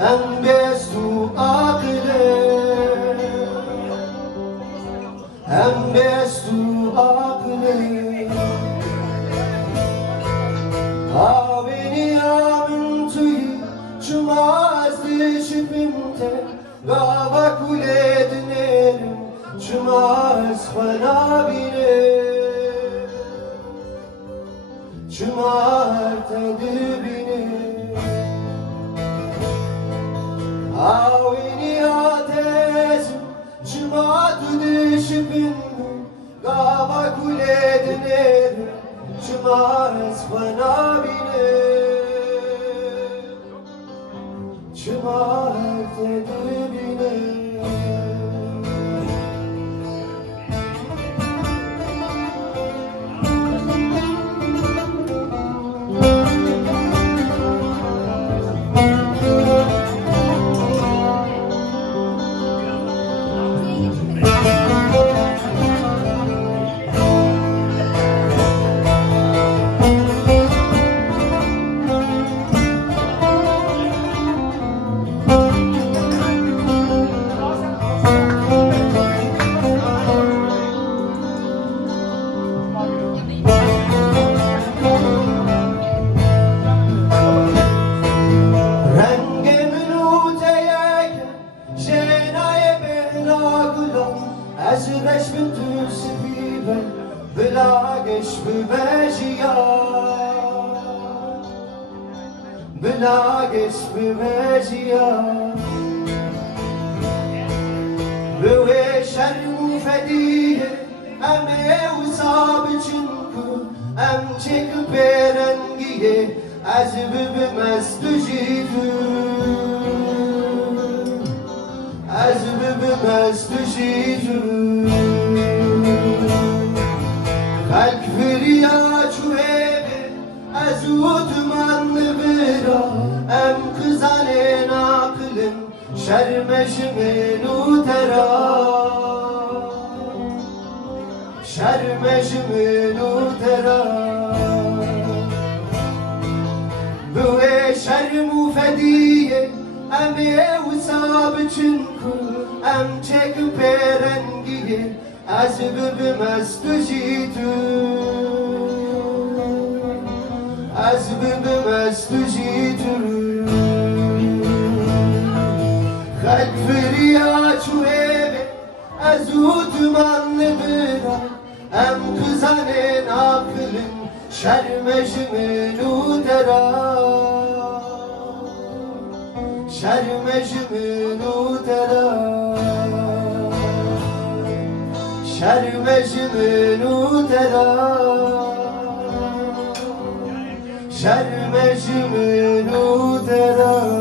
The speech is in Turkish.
em bestu akle em bestu akle Aveni amintui Çumazdı şüphimte Gava kule dönerim Çumaz bana bile Çumar tedbine Aveni adres Çumadı düşüpün Gava kule dönerim Çumaz bana bile Çumar tedbine Adres bütün sevibe Bila geç büveciya Bila geç büveciya Büve şerru fediye Em evsab çünkü Em çekip berengiye Ez bübümez tücüdü Ez bübümez tücüdü Kalk firya çüveve Ez udmanlı bira Em kızanen akılın Şermeşimin utera Şermeşimin utera Büve şermu fediye Em evsab çünkü Em çekip perengiye Ez bübümez tücüdü Ez bübümez tücüdü Kalk firya çüveve Ez udmanlı bira Em kızanen akılın Şermeşimin utera Şermeşimin utera Şermeşimin utera Şermeşimin utera